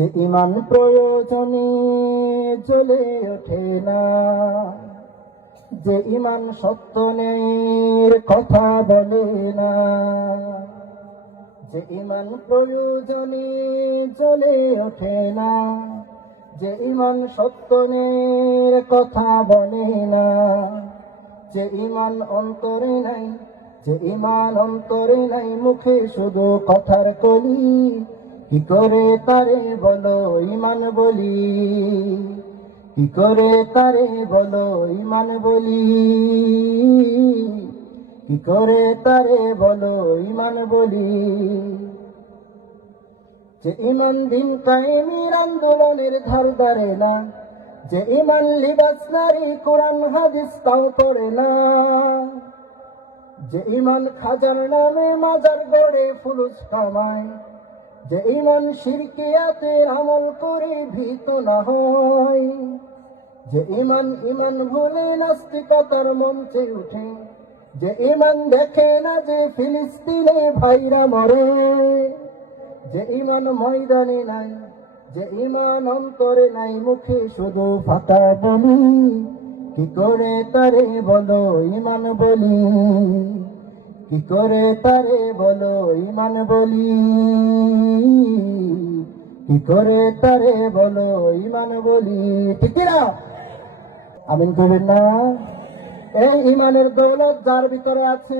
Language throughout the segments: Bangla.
যে ইমান প্রয়োজনে জ্বলে ওঠে না, যে ইমান সত্যনের কথা বলে না, যে ইমান প্রয়োজনে জ্বলে ওঠে না, যে ইমান সত্যনের কথা বলে না, যে ইমান অন্তরে নাই, যে ইমান অন্তরে নাই, মুখে শুধু কথার কলি, কি করে তারে বলো ইমান বলি, কি করে তারে বলো ইমান বলি, কি করে তারে বলো ইমান বলি। যে ইমান দিন কায়েমের আন্দোলনের ধার ধারে না, যে ইমান লিবাস নারী কোরআন হাদিস তাও পড়ে না, যে ইমান খাজার নামে মাজার গড়ে ফুলুস কামায়, যে ইমান শিরকিয়াতের আমল করে ভীত না হয়, যে ইমান ইমান ভুলে নাস্তিকতার মঞ্চে উঠে, যে ইমান দেখে না যে ফিলিস্তিনে ভাইরা মরে, যে ইমান ময়দানে নাই, যে ইমান অন্তরে নাই, মুখে শুধু ফাঁকা বলি, কি করে তারে বলো ইমান বলি, কি করে তারে বলো ইমান বলি, কি করে তারে বলো ইমান বলি। ঠিক না? আমিন করবেন না? এই ইমানের দৌলত যার ভিতরে আছে,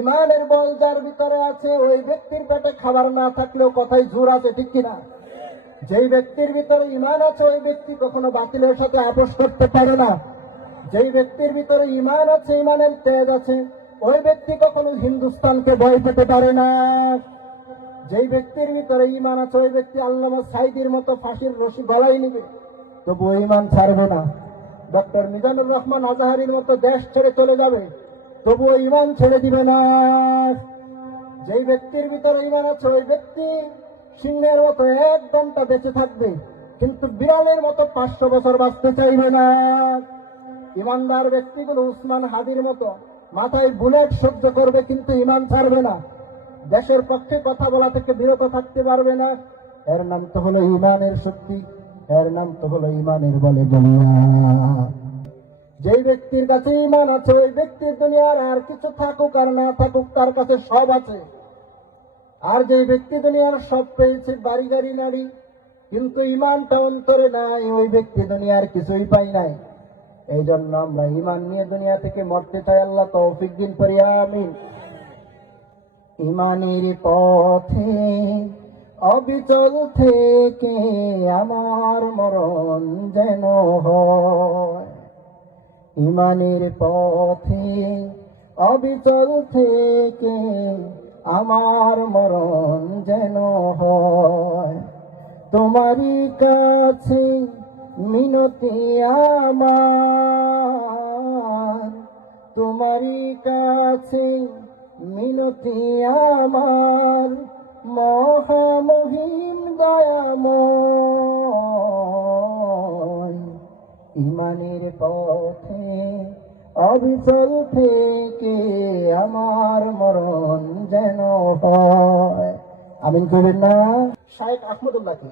ইমানের বল যার ভিতরে আছে, ওই ব্যক্তির পেটে খাবার না থাকলেও কথাই জোর আছে। ঠিক কিনা? যেই ব্যক্তির ভিতরে ইমান আছে ওই ব্যক্তি কখনো বাতিলের সাথে আপোষ করতে পারে না। যেই ব্যক্তির ভিতরে ইমান আছে, ইমানের তেজ আছে, ওই ব্যক্তি কখনো হিন্দুস্তানকে ভয় পেতে পারে না। যেই ব্যক্তির ভিতরে ইমান আছে ওই ব্যক্তি আল্লামা সাইদির মতো ফাঁসির রশি গলায় নিবে, তবুও ইমান ছাড়বে না। ডক্টর মিজানুর রহমান আজহারির মতো দেশ ছেড়ে চলে যাবে, তবুও ইমান ছেড়ে দিবে না। যেই ব্যক্তির ভিতরে ইমান আছে ওই ব্যক্তি সিংহের মতো 1 ঘন্টা বেঁচে থাকবে, কিন্তু বিড়ালের মতো 500 বছর বাঁচতে চাইবে না। ইমানদার ব্যক্তিগুলো উসমান হাদির মতো মাথায় বুলেট সহ্য করবে, কিন্তু ইমান ছাড়বে না। দেশের পক্ষে কথা বলা থেকে বিরত থাকতে পারবে না। এর নাম তো হলো ইমানের শক্তি, এর নাম তো হলো ইমানের বলে বলিয়া। যেই ব্যক্তির কাছে ইমান আছে ওই ব্যক্তির দুনিয়ার আর কিছু থাকুক আর না থাকুক তার কাছে সব আছে। আর যে ব্যক্তি দুনিয়ার সব পেয়েছে, বাড়ি গাড়ি নারী, কিন্তু ইমানটা অন্তরে নাই, ওই ব্যক্তি দুনিয়ার কিছুই পাই নাই। এই জন্য আমরা ইমান নিয়ে দুনিয়া থেকে মরতে চাই। আল্লাহ তৌফিক দিন করি, আমিন। ইমানের পথে অবিচল থেকে আমার মরণ যেন হয়, ইমানের পথে অবিচল থেকে আমার মরণ যেন হয়। তোমারই কাছে মিনতি আমার, তোমারই কাছে মিনতি আমার, মহামহিম দয়াময়। ইমানের পথে অবিচল থেকে আমার মরণ যেন হয়। আমিন করবেন না? শায়েখ আহমদুল্লাহকে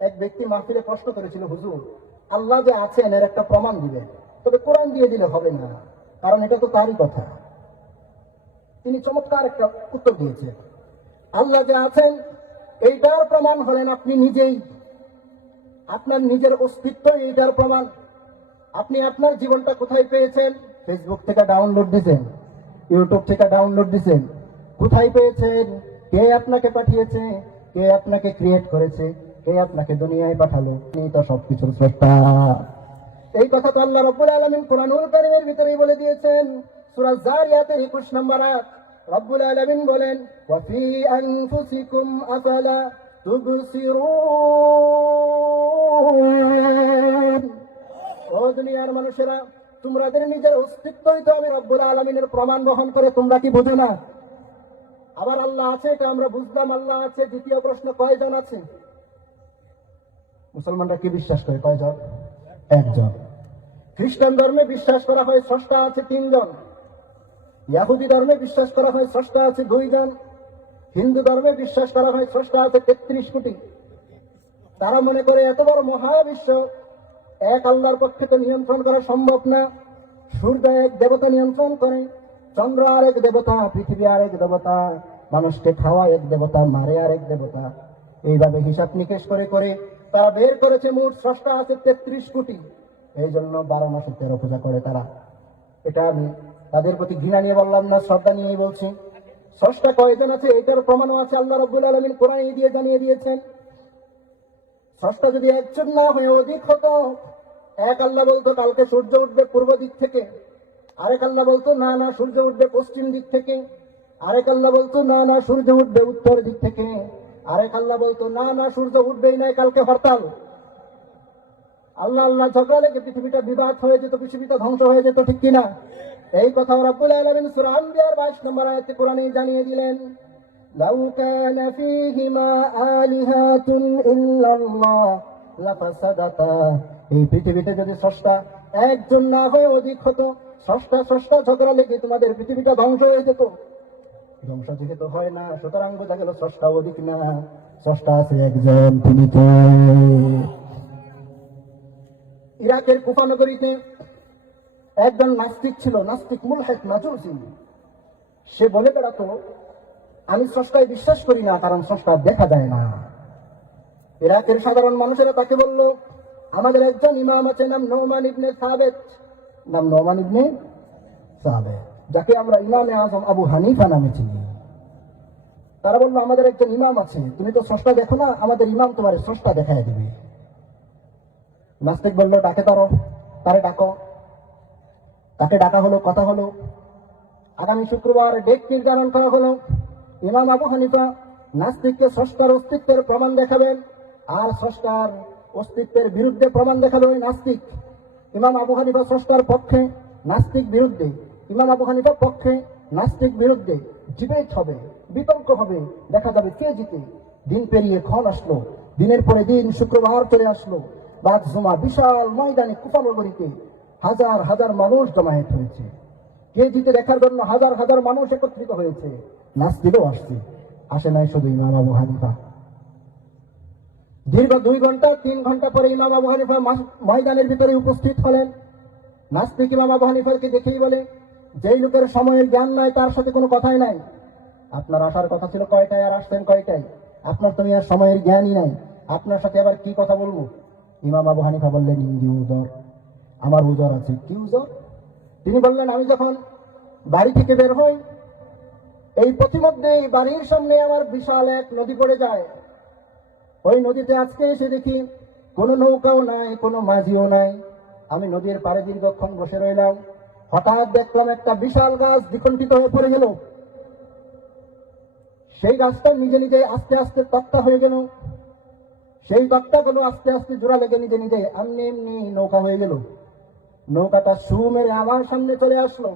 এক ব্যক্তি মাহফিলে প্রশ্ন করেছিল, হুজুর আল্লাহ যে আছেন এর একটা প্রমাণ দিবেন, তবে কোরআন দিয়ে দিলে হবে না, কারণ এটা তো তারই কথা। তিনি চমৎকার একটা উত্তর দিয়েছেন। আল্লাহ যে আছেন এইটার প্রমাণ হলেন আপনি নিজেই, আপনার নিজের অস্তিত্ব এইটার প্রমাণ। আপনি আপনার জীবনটা কোথায় পেয়েছেন? ফেসবুক থেকে ডাউনলোড দিয়েছেন, ইউটিউব থেকে ডাউনলোড দিয়েছেন। কোথায় পেয়েছেন? কে আপনাকে পাঠিয়েছে? কে আপনাকে ক্রিয়েট করেছে? কে আপনাকে দুনিয়ায় পাঠালো? তিনি তো সবকিছুর স্রষ্টা। এই কথা তো আল্লাহ রাব্বুল আলামিন কোরআনুল কারীমের ভিতরেই বলে দিয়েছেন। সূরা জারিয়াতের 21 নম্বর আয়াত রব্বুল আলামিন বলেন, ওয়া ফি আনফুসিকুম আফালা তুবসিরুন। ও দুনিয়ার মানুষেরা, তোমাদের নিজের অস্তিত্বই তো আমি রব্বুল আলামিনের প্রমাণ বহন করে, তোমরা কি বোঝো না? আবার আল্লাহ আছে এটা আমরা বুঝলাম, আল্লাহ আছে। দ্বিতীয় প্রশ্ন, কয়জন আছে? মুসলমানরা কি বিশ্বাস করে? কয়জন? একজন। খ্রিস্টান ধর্মে বিশ্বাস করা হয় স্রষ্টা আছে 3 জন। ইহুদি ধর্মে বিশ্বাস করা হয় স্রষ্টা আছে 2 জন। হিন্দু ধর্মে বিশ্বাস করা হয় স্রষ্টা আছে 33 কোটি। তারা মনে করে এত বড় মহাবিশ্ব এক আল্লাহর পক্ষে তো নিয়ন্ত্রণ করা সম্ভব না। সূর্য এক দেবতা নিয়ন্ত্রণ করে, চন্দ্র আরেক দেবতা, পৃথিবী আরেক দেবতা, মানুষকে খাওয়া এক দেবতা, মারে আরেক দেবতা। এইভাবে হিসাব নিকেশ করে করে তারা বের করেছে মোট স্রষ্টা আছে 33 কোটি। এই জন্য 12 মাসে 13 পূজা করে তারা। এটা আমি তাদের প্রতি ঘৃণা নিয়ে বললাম না, শ্রদ্ধা নিয়েই বলছি। স্রষ্টা কয়জন আছে এটার প্রমাণও আছে, আল্লাহ রাব্বুল আলামিন কোরআনে দিয়ে জানিয়ে দিয়েছেন। স্রষ্টা যদি একজন না হয়ে অধিক হতো, এক আল্লাহ বলতো কালকে সূর্য উঠবে পূর্ব দিক থেকে, আরেক আল্লাহ বলতো না না সূর্য উঠবে পশ্চিম দিক থেকে, আরেক আল্লাহ বলতো না না সূর্য উঠবে উত্তর দিক থেকে, আরেক আল্লাহ বলতো না না সূর্য উঠবেই নাই, কালকে হরতাল। আল্লাহ আল্লাহ ঝগড়া লেগে পৃথিবীটা বিবাদ হয়ে যেত, পৃথিবীটা ধ্বংস হয়ে যেত, ঠিক কিনা? এই কথা রাব্বুল আলামিন সূরা আম্বিয়ার 22 নম্বর আয়াতে কোরআনে জানিয়ে দিলেন, লাউ কানা ফীহিমা আলিহাতুন ইল্লাল্লাহ লাফাসাদাতা। এই পৃথিবীতে যদি স্রষ্টা একজন না হয়ে অধিক হতো, স্রষ্টা স্রষ্টা ঝগড়া লেগে তোমাদের পৃথিবীটা ধ্বংস হয়ে যেত। ধ্বংস যেহেতু হয় না, সুতরাং বোঝা গেল স্রষ্টা অধিক না, স্রষ্টা আছে একজন, তিনি কে? ইরাকের কুফা নগরীতে একজন নাস্তিক ছিল, নাস্তিক মুলহিদ মাজুসি। সে বলে বেড়াতো আমি স্রষ্টায় বিশ্বাস করি না, কারণ স্রষ্টা দেখা যায় না। ইরাকের সাধারণ মানুষেরা তাকে বলল, আমাদের একজন ইমাম আছে, নাম নোমান ইবনে সাবেত, নাম নোমান ইবনে সাবেত, যাকে আমরা ইমামে আজম আবু হানিফা নামে চিনি। তারা বললো আমাদের একজন ইমাম আছে, তুমি তো স্রষ্টা দেখো না, আমাদের ইমাম তোমার স্রষ্টা দেখায় দিবে। নাস্তিক বললো ডাকে তারে ডাকো। তাকে ডাকা হলো, কথা হলো। আগামী শুক্রবার ডেট নির্ধারণ করা হলো। ইমাম আবু হানিফা নাস্তিককে স্রষ্টার অস্তিত্বের প্রমাণ দেখাবেন, আর স্রষ্টার অস্তিত্বের বিরুদ্ধে প্রমাণ দেখাবে ওই নাস্তিক। ইমাম আবু হানিফা স্রষ্টার পক্ষে, নাস্তিক বিরুদ্ধে। ইমাম আবু হানিফার পক্ষে, নাস্তিক বিরুদ্ধে ডিবেট হবে, বিতর্ক হবে, দেখা যাবে কে জিতে। দিন পেরিয়ে ক্ষণ আসলো, দিনের পরে দিন শুক্রবার চলে আসলো। বাদ জুমা বিশাল ময়দানে কুফা নগরীতে হাজার হাজার মানুষ জমায়েত হয়েছে। কে জিতে দেখার জন্য হাজার হাজার মানুষ একত্রিত হয়েছে। নাস্তিকও আসছে, আসে নাই শুধু ইমাম আবু হানিফা। দীর্ঘ 2 ঘন্টা 3 ঘন্টা পরে ইমাম আবু হানিফা ময়দানের ভিতরে উপস্থিত হলেন। নাস্তিক ইমাম আবু হানিফাকে দেখেই বলে, যেই লোকের সময়ের জ্ঞান নাই তার সাথে কোনো কথাই নাই। আপনার আসার কথা ছিল কয়টায়, আর আসছেন কয়টায়? আপনার তো আর সময়ের জ্ঞানই নাই, আপনার সাথে আবার কি কথা বলবো? ইমাম আবু হানিফা বললেন, ইন্দি উজর, আমার উজর আছে। কি উজর? তিনি বললেন, আমি যখন বাড়ি থেকে বের হই, এই পথিমধ্যে বাড়ির সামনে আমার বিশাল এক নদী পড়ে যায়। ওই নদীতে আজকে এসে দেখি কোনো নৌকাও নাই, কোনো মাঝিও নাই। আমি নদীর পাড়ে দীর্ঘক্ষণ বসে রইলাম। হঠাৎ দেখলাম একটা বিশাল গাছ দ্বিখণ্ডিত হয়ে পড়ে গেল। সেই গাছটা নিজে নিজে আস্তে আস্তে তক্তা হয়ে গেল। সেই তক্তাগুলো আস্তে আস্তে জোড়া লেগে নিজে নিজে এমনি এমনি নৌকা হয়ে গেল। নৌকাটা সু মেরে আমার সামনে চলে আসলো,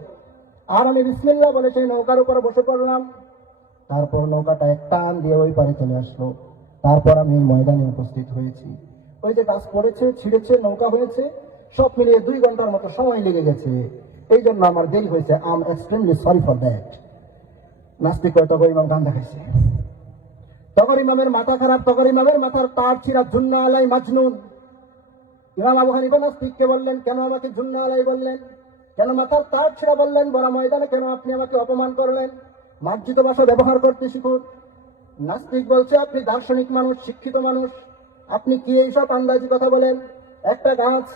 আর আমি বিসমিল্লাহ বলে সেই নৌকার উপরে বসে পড়লাম। তারপর নৌকাটা এক টান দিয়ে ওই পারে চলে আসলো। তারপর আমি ময়দানে উপস্থিত হয়েছি। ওই যে গাছ পড়েছে, ছিঁড়েছে, নৌকা হয়েছে, সব মিলিয়ে 2 ঘন্টার মতো সময় লেগে গেছে। এই জন্য আমার দেরি হয়েছে। I am extremely sorry for that. নাস্তিক তখন ইমাম গান দেখাইছে, তখন ইমামের মাথা খারাপ, তখন ইমামের মাথার তার ছিঁড়া, জুন্না আলাই মাজনুন। ইমাম আবু হানিফা নাস্তিককে বললেন, কেন আমাকে জুন্না আলাই বললেন? কেন মাথার তার ছিঁড়া বললেন? বড় ময়দানে কেন আপনি আমাকে অপমান করলেন? মার্জিত ভাষা ব্যবহার করতে শিখুন। নাস্তিক বলছে, আপনি দার্শনিক মানুষ, শিক্ষিত মানুষ, আপনি কি এইসব আন্দাজি কথা বলেন? একটা গাছ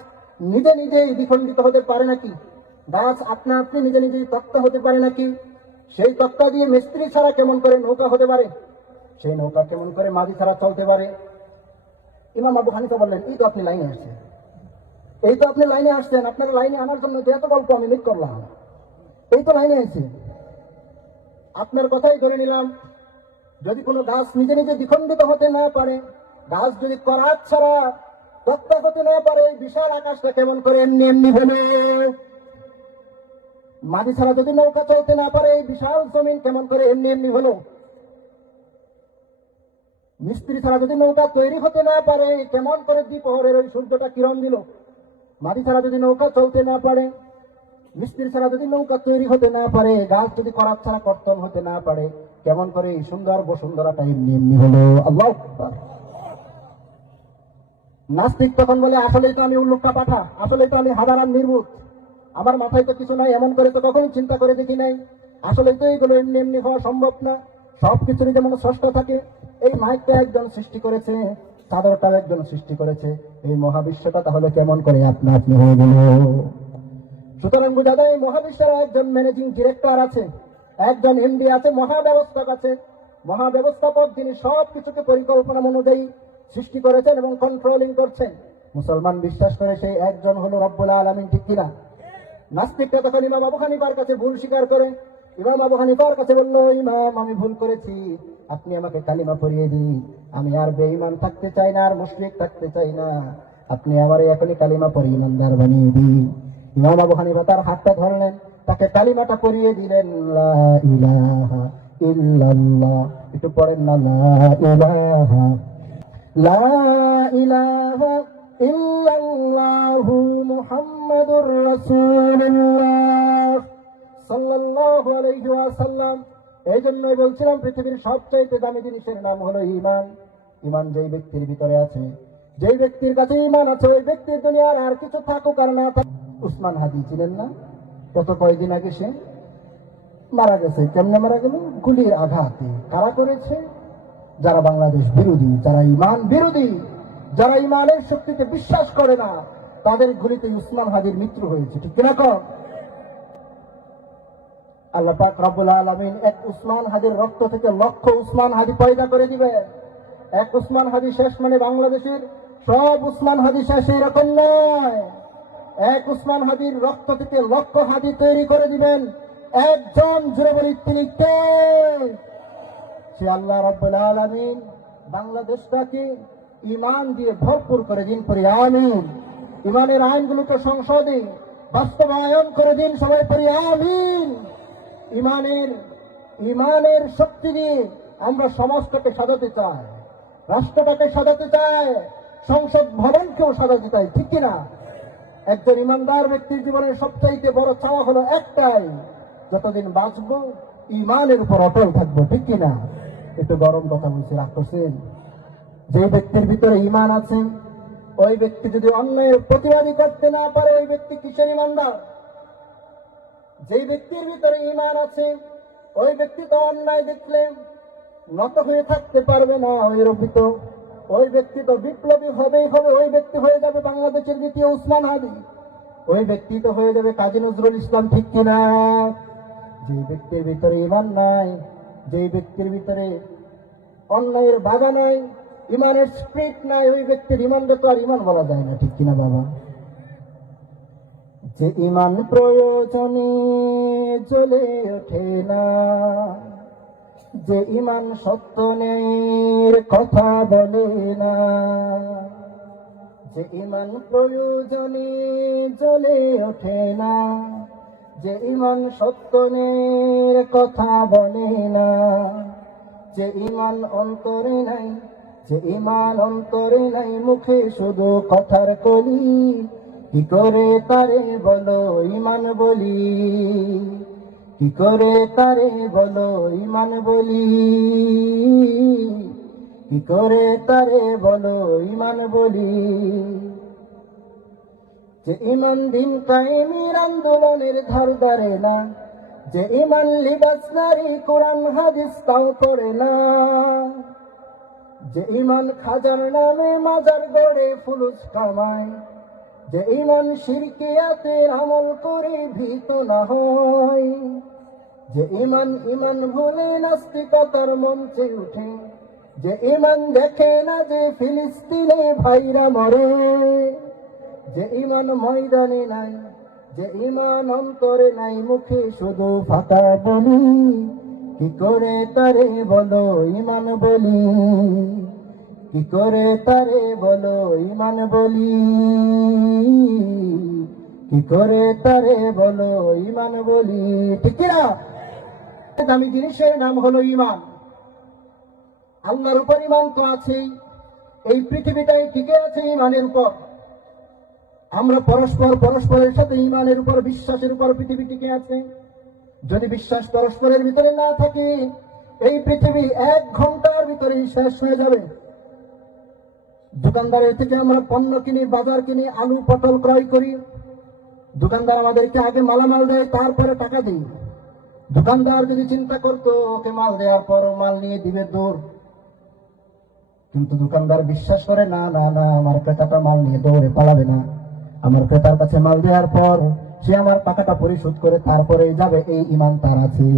নিজে নিজেই দ্বিখণ্ডিত হতে পারে নাকি? গাছ আপনা আপনি নিজে নিজেই তক্তা হতে পারে নাকি? সেই তক্তা দিয়ে মিস্ত্রি ছাড়া কেমন করে নৌকা হতে পারে? সেই নৌকা কেমন করে মাঝি ছাড়া চলতে পারে? ইমাম আবু হানিফা বললেন, এই তো আপনি লাইনে আসছেন, এই তো আপনি লাইনে আসছেন, আপনার লাইনে আনার জন্য যে এত গল্প আমি মিট করলাম, এই তো লাইনে আছে, আপনার কথাই ধরে নিলাম। যদি কোনো গাছ নিজে নিজে দ্বিখণ্ডিত হতে না পারে, গাছ যদি করাত ছাড়া তক্তা হতে না পারে, বিশাল আকাশটা কেমন করে এমনি এমনি হলো? মাটি ছাড়া যদি নৌকা চলতে না পারে, বিশাল জমিন কেমন করে এমনি এমনি হলো? মিস্ত্রি ছাড়া যদি নৌকা তৈরি হতে না পারে, কেমন করে দ্বিপ্রহরের ওই সূর্যটা কিরণ দিল? মাটি ছাড়া যদি নৌকা চলতে না পারে, মিস্ত্রি ছাড়া যদি নৌকা তৈরি হতে না পারে, গাছ যদি করাত ছাড়া কর্তন হতে না পারে, কেমন করে এই সুন্দর বসুন্ধরাটা এমনি এমনি হলো? আল্লাহু আকবার। নাস্তিক তখন বলে আসলেই তো আমি উল্লুকটা পাঠা, আসলেই তো আমি হাদারাম নির্বুত, আমার মাথায় তো কিছু নাই, এমন করে তো কখনো চিন্তা করে দেখি নাই, আসলেই তো এইগুলো এমনি এমনি হওয়া সম্ভব না, সবকিছুরই যেমন স্রষ্টা থাকে, এই মাইকটা একজন সৃষ্টি করেছে, চাদরটাও একজন সৃষ্টি করেছে, এই মহাবিশ্বটা তাহলে কেমন করে আপনা আপনি হয়ে গেল? সুতরাং বোঝা যায় এই মহাবিশ্বের একজন ম্যানেজিং ডিরেক্টর আছে, একজন এমডি আছে, মহাব্যবস্থাপক আছে, মহাব্যবস্থাপক যিনি সব কিছুকে পরিকল্পনা অনুযায়ী সৃষ্টি করেছেন এবং কন্ট্রোলিং করছেন। মুসলমান বিশ্বাস করে সেই একজন হলো রব্বুল আলামিন, ঠিক কিনা? নাস্তিকটা তখন ইমাম আবু হানিফার কাছে ভুল স্বীকার করে, ইমাম আবু হানিফার কাছে বললো, ইমাম আমি ভুল করেছি, আপনি আমাকে কালিমা পড়িয়ে দিন, আমি আর বেঈমান থাকতে চাই না, আর মুশরিক থাকতে চাই না, আপনি আমার এখনই কালিমা পড়ে ইমানদার বানিয়ে দিন। ইমাম আবু হানিফা তার হাতটা ধরলেন, তাকে কালিমাটা পড়িয়ে দিলেন, লা ইলাহা ইল্লাল্লাহ, একটু পড়েন না, লা ইলাহা লা ইলাহা ইল্লাল্লাহু মুহাম্মাদুর রাসূলুল্লাহ সাল্লাল্লাহু আলাইহি ওয়াসাল্লাম। এই জন্যই বলছিলাম পৃথিবীর সবচাইতে দামি জিনিসের নাম হলো ঈমান। ঈমান যেই ব্যক্তির ভিতরে আছে, যেই ব্যক্তির কাছে ঈমান আছে, ওই ব্যক্তির দুনিয়ার আর কিছু থাকুক আর না থাকুক। উসমান হাদি ছিলেন না, গত কয়েকদিন আগে সে মারা গেছে। কেমনে মারা গেল? গুলির আঘাতে। কারা করেছে? যারা বাংলাদেশ বিরোধী, যারা ঈমান বিরোধী, যারা ঈমানের শক্তিতে বিশ্বাস করে না, তাদের গুলিতে উসমান হাদির মৃত্যু হয়েছে, ঠিক কিনা কর? আল্লাহ পাক রব্বুল আলামিন এক উসমান হাদির রক্ত থেকে লক্ষ উসমান হাদি পয়দা করে দিবেন। এক উসমান হাদি শেষ মানে বাংলাদেশের সব উসমান হাদি শেষ, এরকম নয়। এক উসমান হাদির রক্ত থেকে লক্ষ হাদি তৈরি করে দিবেন একজন। জুড়ে বলি তিনি কে? সে আল্লাহ রাব্বুল আলামিন বাংলাদেশটাকে ঈমান দিয়ে ভরপুর করে দিন, পড়ি আমিন। ঈমানের আইনগুলোকে সংসদে বাস্তবায়ন করে দিন, সবাই পড়ি আমিন। ঈমানের শক্তি দিয়ে আমরা সমাজটাকে সাজাতে চাই, রাষ্ট্রটাকে সাজাতে চাই, সংসদ ভবনকেও সাজাতে চাই, ঠিক কিনা? একজন ইমানদার ব্যক্তির জীবনের সবচাইতে বড় চাওয়া হলো একটাই, যতদিন বাঁচবো ঈমানের উপর অটল থাকবো, ঠিক কিনা? একটু গরম কথা বলছি, রাগ করছেন? যে ব্যক্তির ভিতরে ঈমান আছে, ওই ব্যক্তি যদি অন্যায়ের প্রতিবাদী করতে না পারে, ওই ব্যক্তি কিসের ঈমানদার? যে ব্যক্তির ভিতরে ঈমান আছে, ওই ব্যক্তি তো অন্যায় দেখলে নত হয়ে থাকতে পারবে না, ওই ব্যক্তি তো বিপ্লবী হবেই হবে। ওই ব্যক্তি হয়ে যাবে বাংলাদেশের দ্বিতীয় উসমান হাদি, ওই ব্যক্তি তো হয়ে যাবে কাজী নজরুল ইসলাম, ঠিক কিনা? যে ব্যক্তির ভিতরে ঈমান নাই, যে ব্যক্তির ভিতরে অন্যায়ের বাধা নাই, ঈমানের স্পিরিট নাই, ওই ব্যক্তির ঈমানকে তো আর ঈমান বলা যায় না, ঠিক কিনা বাবা? যে ঈমান প্রয়োজনে জ্বলে ওঠে না, যে ঈমান সত্যনের কথা বলে না, যে ঈমান প্রয়োজনে জ্বলে ওঠে না, যে ঈমান সত্যনের কথা বলে না, যে ঈমান অন্তরে নাই, যে ঈমান অন্তরে নাই, মুখে শুধু কথার কলি, কি করে তারে বলো ঈমান বলি, কি করে তারে বলো ঈমান বলি, কি করে তারে বলো ঈমান বলি। যে ঈমান দিন কায়েমের আন্দোলনের ধার ধারে না, যে ঈমান লিবাস নারী কোরআন হাদিস তাও করে না, যে ঈমান খাজার নামে মাজার গড়ে ফুলুস কামায়, যে ঈমান শিরকিয়াতের আমল করে ভীত না হয়, যে ঈমান ভুলে নাস্তিকতার মঞ্চে উঠে, যে ঈমান দেখে না যে ফিলিস্তিনে ভাইরা মরে, যে ঈমান ময়দানে নাই, যে ঈমান অন্তরে নাই, মুখে শুধু ফাঁকা বলি, কি করে তারে বলো ঈমান বলি, কি করে তারে বলো ঈমান বলি, কি করে তারে বলো ঈমান বলি, ঠিক না? দামি জিনিসের নাম হলো ঈমান। আল্লাহর উপর ঈমান তো আছেই, এই পৃথিবীটাই টিকে আছে ঈমানের উপর। আমরা পরস্পরের সাথে ঈমানের উপর, বিশ্বাসের উপর পৃথিবী টিকে আছে। যদি বিশ্বাস পরস্পরের ভিতরে না থাকে, এই পৃথিবী 1 ঘন্টার ভিতরেই শেষ হয়ে যাবে। দোকানদারের থেকে আমরা পণ্য কিনি, বাজার কিনি, আলু পটল ক্রয় করি। দোকানদার আমাদেরকে আগে মালামাল দেয়, তারপরে টাকা দিই। দোকানদার যদি চিন্তা করতো ওকে মাল দেওয়ার পর মাল নিয়ে দিবে দৌড়, কিন্তু দোকানদার বিশ্বাস করে না না না, আমার ক্রেতাটা মাল নিয়ে দৌড়ে পালাবে না। আমার ক্রেতার কাছে মাল দেওয়ার পর সে আমার টাকাটা পরিশোধ করে তারপরেই যাবে, এই ঈমান তার আছে।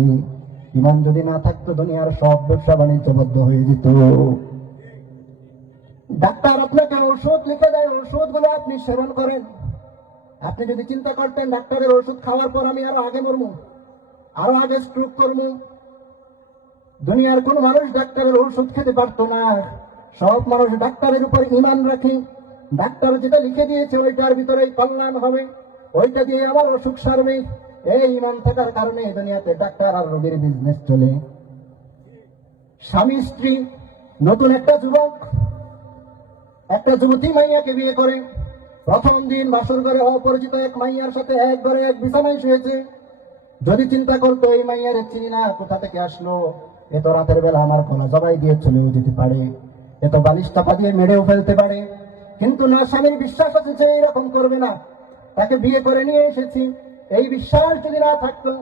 ঈমান যদি না থাকতো দুনিয়ার সব ব্যবসা বাণিজ্য বদ্ধ হয়ে যেত। ডাক্তার আপনাকে ওষুধ লিখে দেয়, ওষুধগুলো আপনি সেবন করেন। আপনি যদি চিন্তা করতেন ডাক্তারের ওষুধ খাওয়ার পর আমি আরো আগে মরবো, আরো আগে স্ট্রোক করবো, দুনিয়ার কোন মানুষ ডাক্তারের ওষুধ খেতে পারতো না। সব মানুষ ডাক্তারের উপর ঈমান রাখে। ডাক্তার যেটা লিখে দিয়েছে ওইটার ভিতরেই কল্যাণ হবে, ওইটা দিয়ে আমার অসুখ সারবে। এই ঈমান থাকার কারণে দুনিয়াতে ডাক্তার আর রোগীর বিজনেস চলে। স্বামী স্ত্রী, নতুন একটা যুবক একটা যুবতী মাইয়াকে বিয়ে করে, প্রথম দিন বাসর ঘরে অপরিচিত এক মাইয়ার সাথে এক ঘরে এক বিছানায় শুয়েছে। যদি চিন্তা করতো এই মাইয়ারে চিনি না, কোথা থেকে আসলো, এত রাতের বেলা আমার গলা জবাই দিয়ে চলেও যেতে পারে, এত বালিশ চাপা দিয়ে মেরেও ফেলতে পারে, কিন্তু না, স্বামীর বিশ্বাস আছে যে এরকম করবে না, তাকে বিয়ে করে নিয়ে এসেছি। এই বিশ্বাস যদি না থাকতো,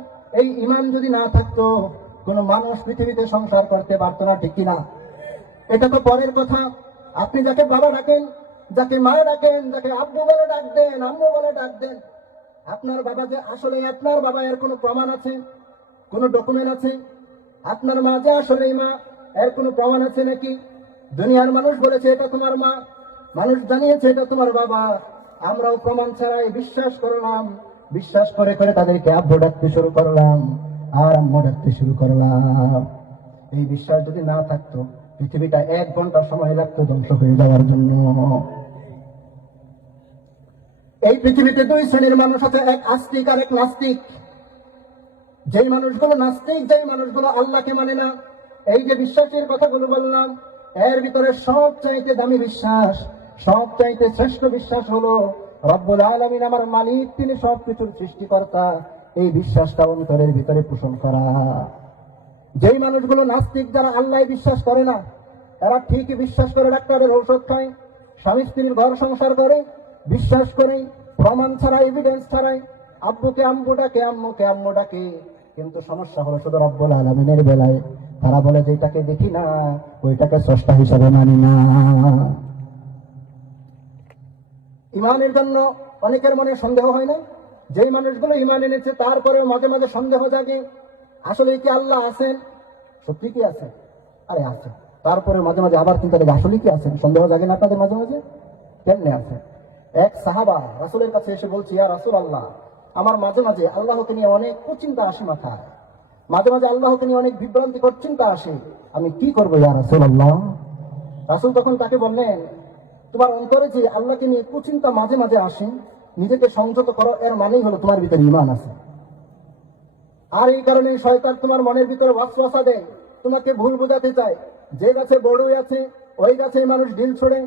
এই ঈমান যদি না থাকতো, কোন মানুষ পৃথিবীতে সংসার করতে পারতো না, ঠিক কিনা? এটা তো পরের কথা। আপনি যাকে বাবা ডাকেন, যাকে মা ডাকেন, যাকে আব্বু বলে ডাক দেন, আম্মু বলে ডাক দেন, আপনার বাবা যে আসলে আপনার বাবা, এর কোনো প্রমাণ আছে? কোনো ডকুমেন্ট আছে? আপনার মা যে আসলে মা, এর কোনো প্রমাণ আছে নাকি? দুনিয়ার মানুষ বলেছে এটা তোমার মা, মানুষ জানিয়েছে এটা তোমার বাবা, আমরাও প্রমাণ ছাড়াই বিশ্বাস করলাম। বিশ্বাস করে করে তাদেরকে আব্বু ডাকতে শুরু করলাম আর আম্মু ডাকতে শুরু করলাম। এই বিশ্বাস যদি না থাকতো, পৃথিবীটা 1 ঘন্টা সময় লাগতো ধ্বংস হয়ে যাওয়ার জন্য। এই পৃথিবীতে 2 শ্রেণীর মানুষ আছে, এক আস্তিক আর এক নাস্তিক। যেই মানুষগুলো নাস্তিক, যেই মানুষগুলো আল্লাহকে মানে না, এই যে বিশ্বাসের কথাগুলো বললাম, এর ভিতরে সবচাইতে দামি বিশ্বাস, সবচাইতে শ্রেষ্ঠ বিশ্বাস হলো রব্বুল আলামিন আমার মালিক, তিনি সবকিছুর সৃষ্টিকর্তা। এই বিশ্বাসটা অন্তরের ভিতরে পোষণ করা। যেই মানুষগুলো নাস্তিক, যারা আল্লাহ বিশ্বাস করে না, এরা ঠিকই বিশ্বাস করে ডাক্তারের ঔষধ খায়, স্বামী স্ত্রীর ঘর সংসার করে, বিশ্বাস করে প্রমাণ ছাড়া, এভিডেন্স ছাড়াই আব্বুকে আম্মু ডাকে, আম্মুকে আম্মু ডাকে। কিন্তু সমস্যা হলো শুধু রব্বুল আলামিনের বেলায় তারা বলে যেটাকে দেখি না ওইটাকে স্রষ্টা হিসাবে মানি না। ঈমানের জন্য অনেকের মনে সন্দেহ হয় না? যেই মানুষগুলো ঈমান এনেছে তারপরেও মাঝে মাঝে সন্দেহ জাগে, আসলে কি আল্লাহ আছেন? সত্যি কি আছে? আরে আছে। তারপরে মাঝে মাঝে আবার চিন্তা করে আসলে কি আছেন? সন্দেহ জাগে না আপনাদের মাঝে মাঝে? কেমনে আছে? এক সাহাবা রাসূলের কাছে এসে বলছি, ইয়া রাসূলুল্লাহ, আমার মাঝে মাঝে আল্লাহকে নিয়ে অনেক কুচিন্তা আসে মাথায়, মাঝে মাঝে আল্লাহকে নিয়ে অনেক বিভ্রান্তিকর চিন্তা আসে, আমি কি করবো ইয়া রাসূলুল্লাহ? রাসূল তখন তাকে বললেন, তোমার অন্তরে যে আল্লাহকে নিয়ে কুচিন্তা মাঝে মাঝে আসে, নিজেকে সংযত করো, এর মানেই হলো তোমার ভিতরে ঈমান আছে। আর এই কারণে শয়তান তোমার মনের ভিতরে ওয়াসওয়াসা দেয়, তোমাকে ভুল বোঝাতে চায়। যে গাছে বড়ই আছে ওই গাছে মানুষ ডিল ছোড়ে,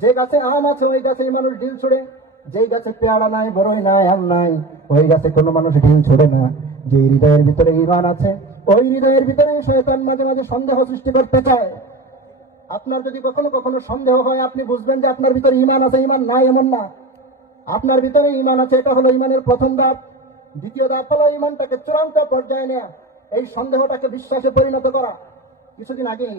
যে গাছে আম আছে ওই গাছে মানুষ ডিল ছোড়ে, যেই গাছে পেয়ারা নাই, বড়ই নাই, আম নাই, ওই গাছে কোনো মানুষ ডিল ছোড়ে না। যে হৃদয়ের ভিতরে ঈমান আছে, ওই হৃদয়ের ভিতরে শয়তান মাঝে মাঝে সন্দেহ সৃষ্টি করতে চায়। আপনার যদি কখনো কখনো সন্দেহ হয়, আপনি বুঝবেন যে আপনার ভিতরে ঈমান আছে, ঈমান নাই এমন না। আপনার ভিতরে ঈমান আছে, এটা হলো ঈমানের প্রথম ধাপ। দ্বিতীয় ধাপ হলো ঈমানটাকে চূড়ান্ত পর্যায়ে নেয়া, এই সন্দেহটাকে বিশ্বাসে পরিণত করা। কিছুদিন আগে